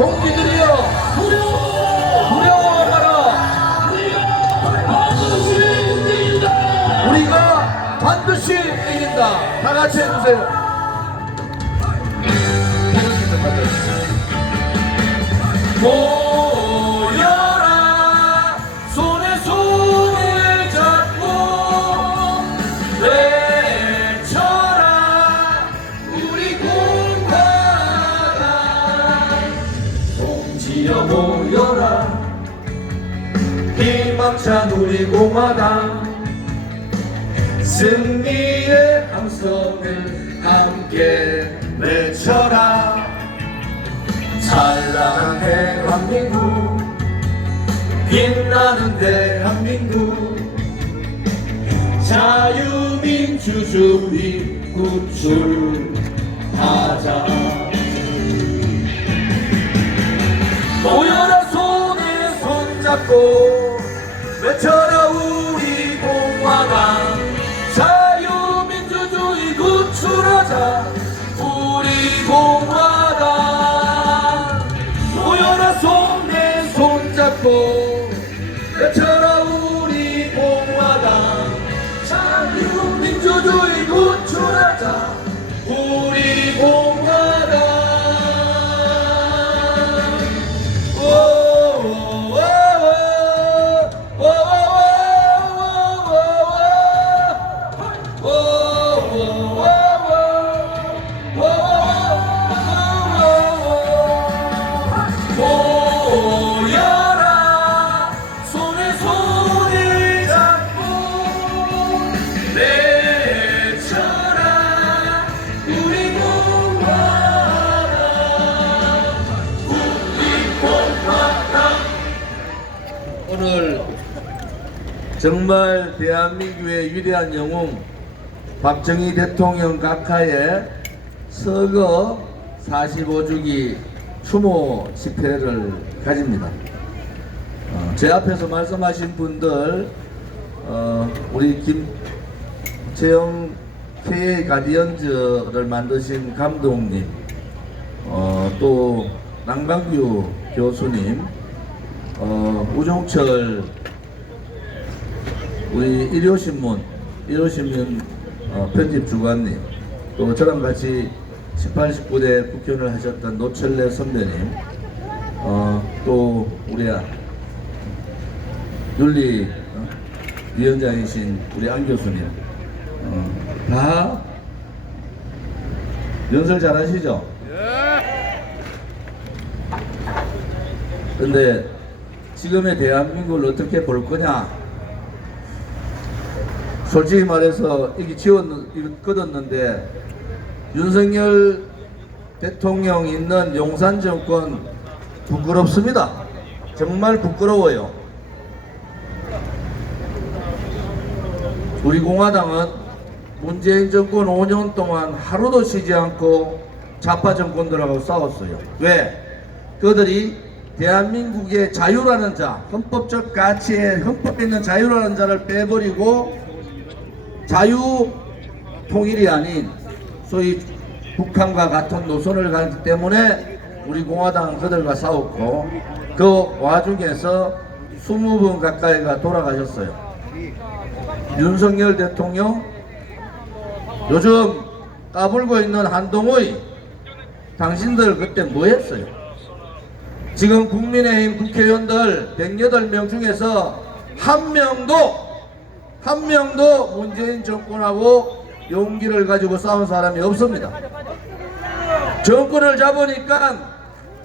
동지들이여 두려워하라. 우리가 반드시 이긴다. 다 같이 해주세요. 모여라. 손에 손을 잡고 외쳐라. 우리 공화당 동지여 모여라. 희망찬 우리 공화당 승리의 함성을 함께 외쳐라. 찬란한 대한민국 빛나는 대한민국 자유민주주의 구출하자. 모여라. 손에 손잡고 외쳐라. 우리 공화당 자유민주주의 구출하자. 우리 공화당 모여라. 손에 손잡고 외쳐라. 우리 공화당 자유민주주의 구출하자. 우리 공화당 모여라. 손에 손을 잡고 외쳐라. 우리 공화당 우리 공화당. 오늘 정말 대한민국의 위대한 영웅 박정희 대통령 각하의 서거 45주기 추모 집회를 가집니다. 제 앞에서 말씀하신 분들, 우리 김채영 KA 가디언즈를 만드신 감독님, 또 남강규 교수님, 우종철 우리 일요신문 편집 주관님, 또 저랑 같이 18, 19대 국회의원을 하셨던 노철래 선배님, 또 우리 윤리위원장이신 우리 안 교수님, 다 연설 잘하시죠? 근데 지금의 대한민국을 어떻게 볼 거냐? 솔직히 말해서 이게 이거 끊었는데 윤석열 대통령 있는 용산 정권 부끄럽습니다. 정말 부끄러워요. 우리 공화당은 문재인 정권 5년 동안 하루도 쉬지 않고 좌파 정권들하고 싸웠어요. 왜? 그들이 대한민국의 자유라는 자, 헌법적 가치에 헌법에 있는 자유라는 자를 빼버리고 자유 통일이 아닌 소위 북한과 같은 노선을 가기 때문에 우리 공화당은 그들과 싸웠고, 그 와중에서 20분 가까이가 돌아가셨어요. 윤석열 대통령, 요즘 까불고 있는 한동훈, 당신들 그때 뭐 했어요? 지금 국민의힘 국회의원들 108명 중에서 한 명도 문재인 정권하고 용기를 가지고 싸운 사람이 없습니다. 정권을 잡으니까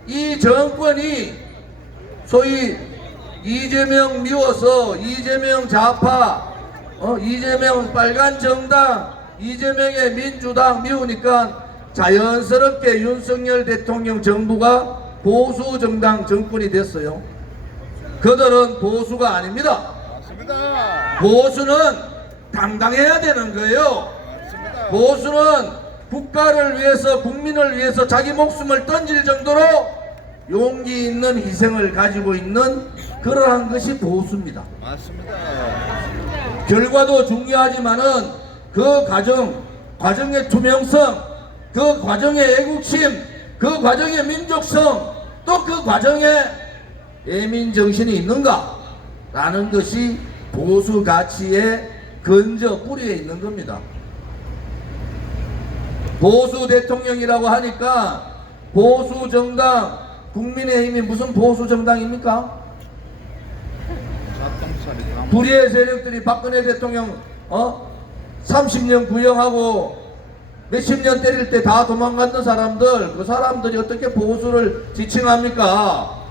이 정권이 소위 이재명 미워서 이재명 좌파, 이재명 빨간 정당, 이재명의 민주당 미우니까 자연스럽게 윤석열 대통령 정부가 보수 정당 정권이 됐어요. 그들은 보수가 아닙니다. 보수는 당당해야 되는 거예요. 보수는 국가를 위해서, 국민을 위해서 자기 목숨을 던질 정도로 용기 있는 희생을 가지고 있는 그러한 것이 보수입니다. 맞습니다. 결과도 중요하지만은 그 과정의 투명성, 그 과정의 애국심, 그 과정의 민족성, 또 그 과정에 애민 정신이 있는가? 라는 것이 보수 가치의 근저 뿌리에 있는 겁니다. 보수 대통령이라고 하니까 보수 정당, 국민의힘이 무슨 보수 정당입니까? 불의의 세력들이 박근혜 대통령 30년 구형하고 몇십 년 때릴 때 다 도망갔던 사람들, 그 사람들이 어떻게 보수를 지칭합니까?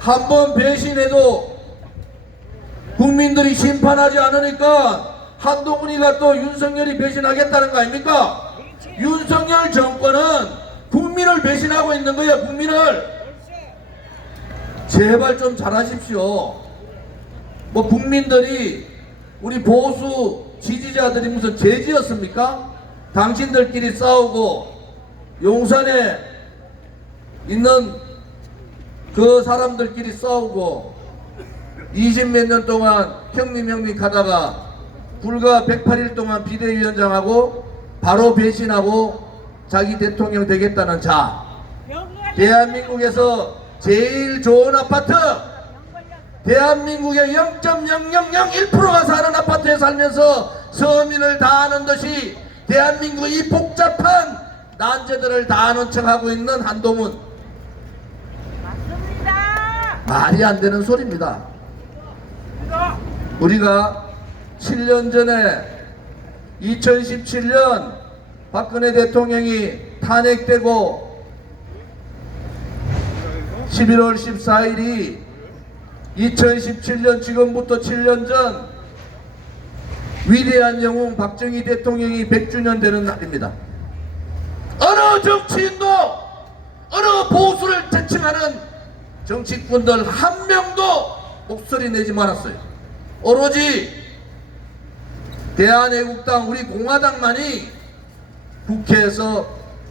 한 번 배신해도 국민들이 심판하지 않으니까 한동훈이가 또 윤석열이 배신하겠다는 거 아닙니까? 윤석열 정권은 국민을 배신하고 있는 거예요. 국민을. 제발 좀 잘하십시오. 뭐 국민들이 우리 보수 지지자들이 무슨 죄지었습니까? 당신들끼리 싸우고 용산에 있는 그 사람들끼리 싸우고 20몇 년 동안 형님 가다가 불과 108일 동안 비대위원장하고 바로 배신하고 자기 대통령 되겠다는 자, 대한민국에서 제일 좋은 아파트, 대한민국의 0.0001%가 사는 아파트에 살면서 서민을 다 아는 듯이 대한민국의 이 복잡한 난제들을 다 아는 척하고 있는 한동훈. 맞습니다. 말이 안 되는 소리입니다. 우리가 7년 전에 2017년 박근혜 대통령이 탄핵되고 11월 14일이 2017년 지금부터 7년 전 위대한 영웅 박정희 대통령이 100주년 되는 날입니다. 어느 정치인도 어느 보수를 지칭하는 정치꾼들 한 명도 목소리 내지 말았어요. 오로지 대한애국당 우리 공화당만이 국회에서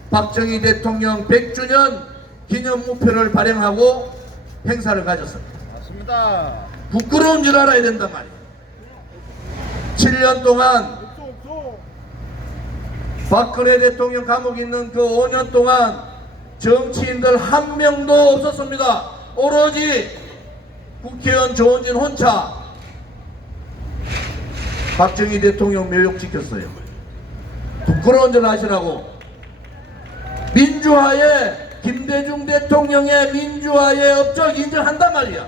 박정희 대통령 100주년 기념무표를 발행하고 행사를 가졌습니다. 맞습니다. 부끄러운 줄 알아야 된단 말이에요. 7년 동안 박근혜 대통령 감옥에 있는 그 5년 동안 정치인들 한 명도 없었습니다. 오로지 국회의원 조은진 혼자 박정희 대통령 묘역 지켰어요. 부끄러운 줄 아시라고. 민주화에 김대중 대통령의 민주화의 업적 인정한단 말이야.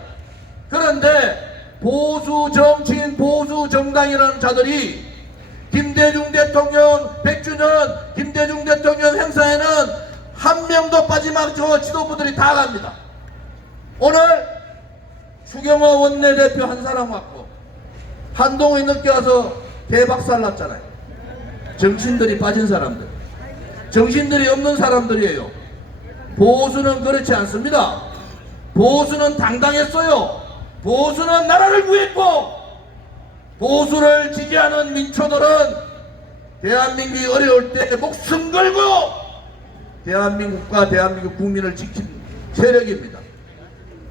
그런데 보수 정치인, 보수 정당이라는 자들이 김대중 대통령 100주년 김대중 대통령 행사에는 한 명도 빠짐없이 지도부들이 다 갑니다. 오늘 추경호 원내대표 한 사람 왔고 한동훈이 늦게 와서 대박살 났잖아요. 정신들이 빠진 사람들, 정신들이 없는 사람들이에요. 보수는 그렇지 않습니다. 보수는 당당했어요. 보수는 나라를 구했고, 보수를 지지하는 민초들은 대한민국이 어려울 때 목숨 걸고 대한민국과 대한민국 국민을 지킨 세력입니다.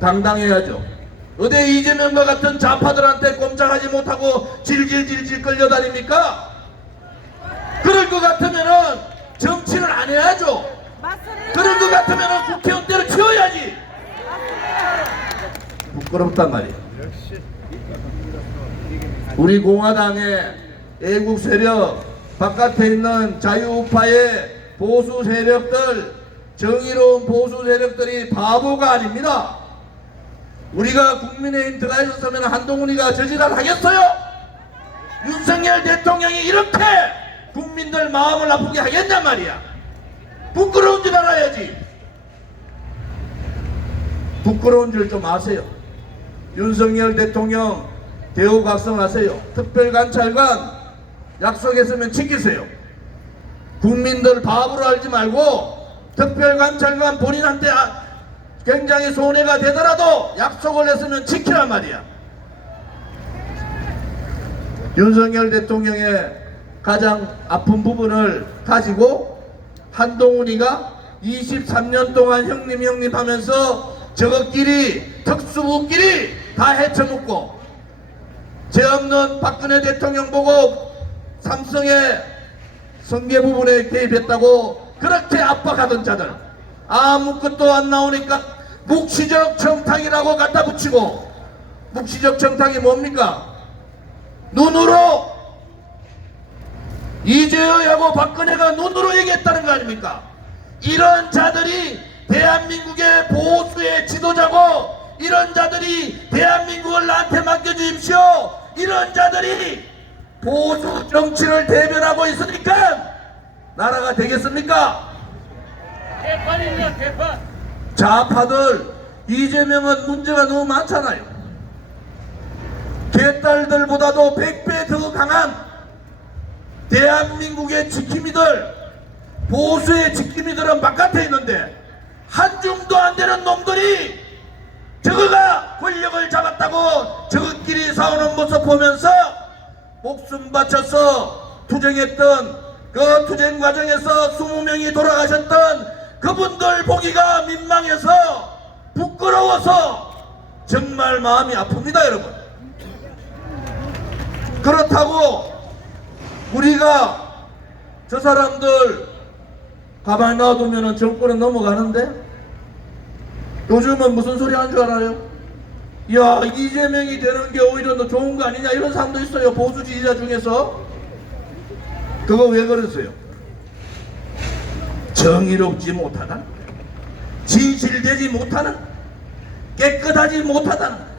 당당해야죠. 어디 이재명과 같은 좌파들한테 꼼짝하지 못하고 질질질질 끌려다닙니까? 그럴 것 같으면은 정치를 안 해야죠. 맞습니다. 그럴 것 같으면은 국회의원 때를 치워야지. 부끄럽단 말이에요. 우리 공화당의 애국 세력, 바깥에 있는 자유우파의 보수 세력들, 정의로운 보수 세력들이 바보가 아닙니다. 우리가 국민의힘 들어가 있었으면 한동훈이가 저지랄 하겠어요? 윤석열 대통령이 이렇게 국민들 마음을 아프게 하겠냔 말이야. 부끄러운 줄 알아야지. 부끄러운 줄 좀 아세요. 윤석열 대통령 대우각성하세요. 특별관찰관 약속했으면 지키세요. 국민들 바보로 알지 말고 특별관찰관 본인한테 굉장히 손해가 되더라도 약속을 했으면 지키란 말이야. 윤석열 대통령의 가장 아픈 부분을 가지고 한동훈이가 23년 동안 형님 하면서 저것끼리 특수부끼리 다 헤쳐먹고 죄 없는 박근혜 대통령 보고 삼성의 성계 부분에 개입했다고 그렇게 압박하던 자들, 아무것도 안 나오니까 묵시적 청탁이라고 갖다 붙이고, 묵시적 청탁이 뭡니까? 눈으로 이재호하고 박근혜가 눈으로 얘기했다는 거 아닙니까? 이런 자들이 대한민국의 보수의 지도자고, 이런 자들이 대한민국을 나한테 맡겨주십시오, 이런 자들이 보수 정치를 대변하고 있으니까 나라가 되겠습니까? 개판입니다, 개판. 좌파들, 이재명은 문제가 너무 많잖아요. 개딸들보다도 100배 더 강한 대한민국의 지킴이들, 보수의 지킴이들은 바깥에 있는데 한 줌도 안 되는 놈들이 저거가 권력을 잡았다고 저것끼리 싸우는 모습 보면서 목숨 바쳐서 투쟁했던, 그 투쟁 과정에서 20명이 돌아가셨던 그분들 보기가 민망해서 부끄러워서 정말 마음이 아픕니다, 여러분. 그렇다고 우리가 저 사람들 가만히 놔두면 정권은 넘어가는데, 요즘은 무슨 소리 하는 줄 알아요? 야, 이재명이 되는 게 오히려 더 좋은 거 아니냐, 이런 사람도 있어요, 보수 지지자 중에서. 그거 왜 그러세요? 정의롭지 못하다, 진실되지 못하는, 깨끗하지 못하다는,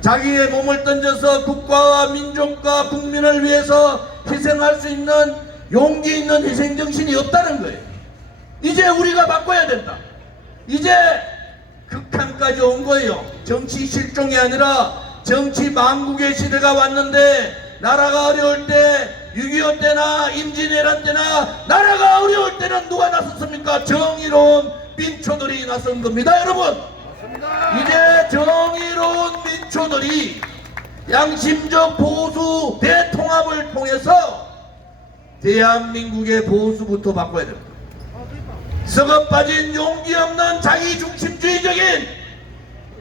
자기의 몸을 던져서 국가와 민족과 국민을 위해서 희생할 수 있는 용기 있는 희생정신이 없다는 거예요. 이제 우리가 바꿔야 된다. 이제 극한까지 온 거예요. 정치 실종이 아니라 정치 망국의 시대가 왔는데, 나라가 어려울 때 6.25 때나 임진왜란 때나 나라가 어려울 때는 누가 나섰습니까? 정의로운 민초들이 나선 겁니다, 여러분. 이제 정의로운 민초들이 양심적 보수 대통합을 통해서 대한민국의 보수부터 바꿔야 됩니다. 썩어 빠진 용기 없는 자기중심주의적인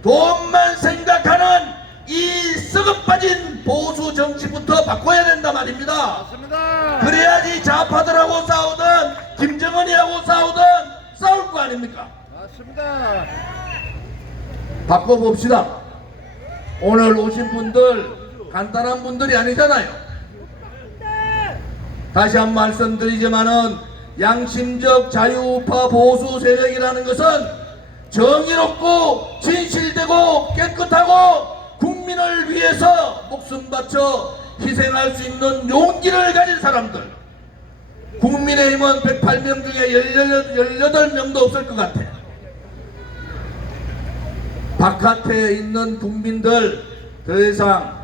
돈만 생각하는 이 썩어 빠진 보수 정치부터 바꿔야 된단 말입니다. 맞습니다. 그래야지 좌파들하고 싸우든 김정은이하고 싸우든 싸울 거 아닙니까? 맞습니다. 바꿔봅시다. 오늘 오신 분들 간단한 분들이 아니잖아요. 다시 한 번 말씀드리지만은 양심적 자유우파 보수 세력이라는 것은 정의롭고 진실되고 깨끗하고 국민을 위해서 목숨 바쳐 희생할 수 있는 용기를 가진 사람들. 국민의힘은 108명 중에 18명도 없을 것 같아. 바깥에 있는 국민들 더 이상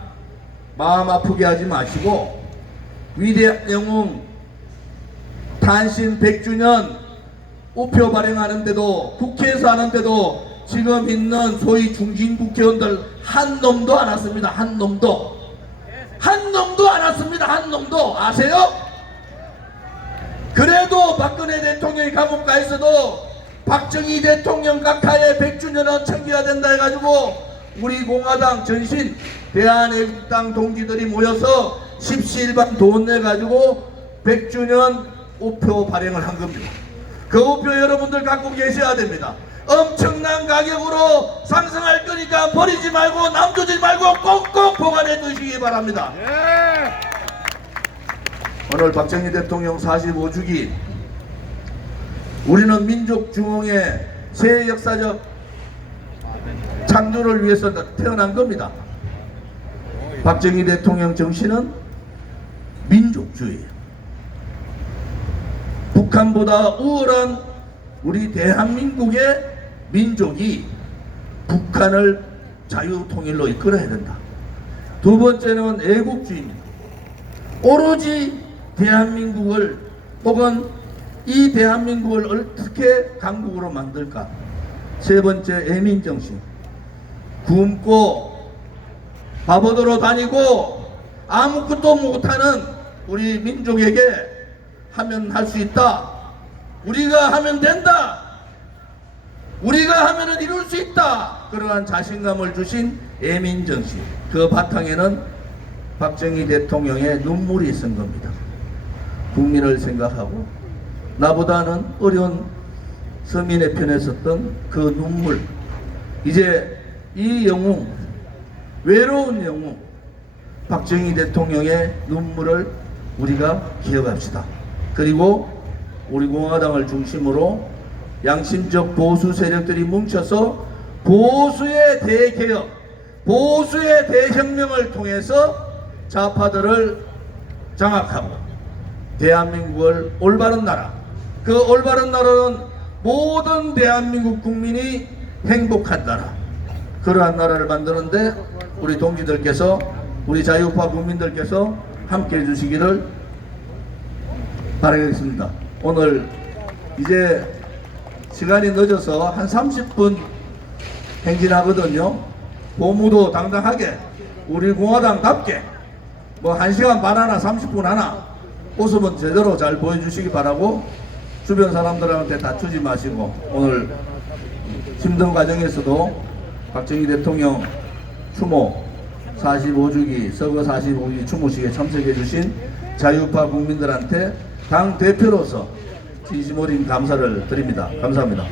마음 아프게 하지 마시고, 위대한 영웅 탄신 100주년 우표 발행하는데도, 국회에서 하는데도 지금 있는 소위 중진 국회의원들 한 놈도 안 왔습니다. 한 놈도 안 왔습니다. 한 놈도. 아세요? 그래도 박근혜 대통령이 감옥 가 있어도 박정희 대통령 각하의 100주년은 챙겨야 된다 해가지고 우리 공화당 전신 대한애국당 동지들이 모여서 십시일반 돈 내가지고 100주년 우표 발행을 한 겁니다. 그 우표 여러분들 갖고 계셔야 됩니다. 엄청난 가격으로 상승할 거니까 버리지 말고 남겨두지 말고 꽁꽁 보관해 두시기 바랍니다. 예. 오늘 박정희 대통령 45주기, 우리는 민족중흥의 새 역사적 창조를 위해서 태어난 겁니다. 박정희 대통령 정신은 민족주의예요. 북한보다 우월한 우리 대한민국의 민족이 북한을 자유통일로 이끌어야 된다. 두 번째는 애국주의입니다. 오로지 대한민국을, 혹은 이 대한민국을 어떻게 강국으로 만들까. 세 번째, 애민정신. 굶고 바보도로 다니고 아무것도 못하는 우리 민족에게 하면 할 수 있다. 우리가 하면 된다. 우리가 하면은 이룰 수 있다. 그러한 자신감을 주신 애민정신. 그 바탕에는 박정희 대통령의 눈물이 있은 겁니다. 국민을 생각하고 나보다는 어려운 서민의 편에 섰던 그 눈물, 이제 이 영웅, 외로운 영웅 박정희 대통령의 눈물을 우리가 기억합시다. 그리고 우리 공화당을 중심으로 양심적 보수 세력들이 뭉쳐서 보수의 대개혁, 보수의 대혁명을 통해서 좌파들을 장악하고 대한민국을 올바른 나라, 그 올바른 나라는 모든 대한민국 국민이 행복한 나라, 그러한 나라를 만드는데 우리 동지들께서, 우리 자유파 국민들께서 함께 해주시기를 바라겠습니다. 오늘 이제 시간이 늦어서 한 30분 행진하거든요. 고무도 당당하게 우리 공화당답게 뭐 1시간 반 하나 30분 하나 모습은 제대로 잘 보여주시기 바라고, 주변 사람들한테 다투지 마시고 오늘 힘든 과정에서도 박정희 대통령 추모 45주기 서거 45주기 추모식에 참석해 주신 자유파 국민들한테 당 대표로서 진심 어린 감사를 드립니다. 감사합니다.